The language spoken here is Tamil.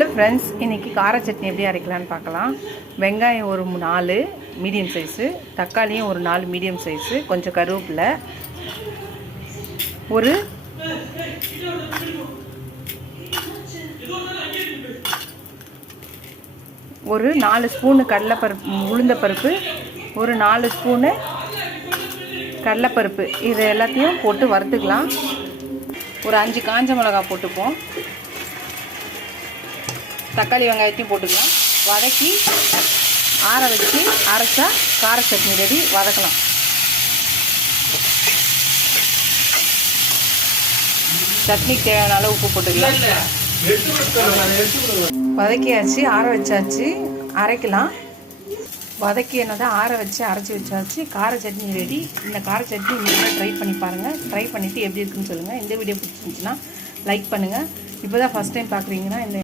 ஹலோ ஃப்ரெண்ட்ஸ், இன்றைக்கி கார சட்னி எப்படி அரைக்கலான்னு பார்க்கலாம். வெங்காயம் ஒரு 4 மீடியம் சைஸு, தக்காளியும் ஒரு 4 மீடியம் சைஸு, கொஞ்சம் கருவேப்பிலை, ஒரு 4 ஸ்பூனு கடலைப்பருப்பு, உளுந்தப்பருப்பு, ஒரு 4 ஸ்பூனு கடலைப்பருப்பு, இது எல்லாத்தையும் போட்டு வறுத்துக்கலாம். ஒரு 5 காஞ்ச மிளகா போட்டுப்போம். தக்காளி வெங்காயத்தையும் போட்டுக்கலாம். வதக்கி ஆற வச்சு அரைச்சா கார சட்னி ரெடி. வதக்கலாம். சட்னிக்கு தேவையான அளவு உப்பு போட்டுக்கலாம். வதக்கியாச்சு, ஆற வச்சாச்சு, அரைக்கலாம். வதக்கி என்னதான் ஆற வச்சு அரைச்சி வச்சாச்சு. கார சட்னி ரெடி. இந்த கார சட்னி நீங்கள் ட்ரை பண்ணி பாருங்கள். ட்ரை பண்ணிவிட்டு எப்படி இருக்குன்னு சொல்லுங்கள். இந்த வீடியோ பிடிச்சிருந்துச்சுன்னா லைக் பண்ணுங்கள். இப்போ தான் ஃபஸ்ட் டைம் பார்க்குறீங்கன்னா இந்த